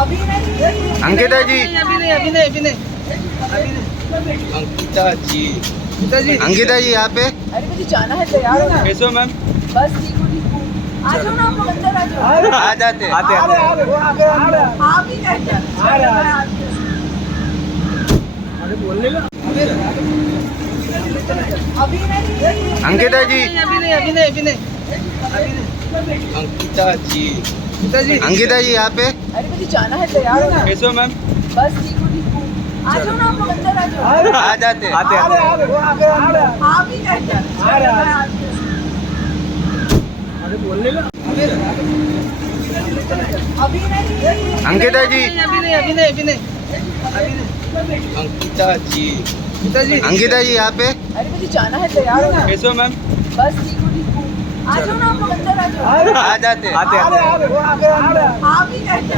अभी नहीं। अंकिता जी, अभी नहीं। अंकिता जी, अंकिता जी यहाँ पे। अरे मुझे जाना है, तैयार हो ना? कैसे हो मैम? बस ठीक हूँ। आ जाओ ना, आप लोग अंदर आ जाओ। आ जाते आते आप ही कैसे? अभी नहीं। अंकिता जी, अंकिता जी, अंकिता जी यहाँ पे। अरे मुझे जाना है, तैयार हो ना? कैसे हो मैम? बस ठीक हूँ। आ जाओ ना, आप लोग अंदर आ जाओ। आ जाते आप ही कैसे? अभी नहीं। अंकिता जी, अंकिता जी, अंकिता जी यहाँ पे। अरे मुझे जाना है, तैयार हो ना? कैसे हो मैम? बस ठीक हूँ। आ जाओ ना, आप लोग अंदर आ जाओ। आ जाते आप ही कैसे?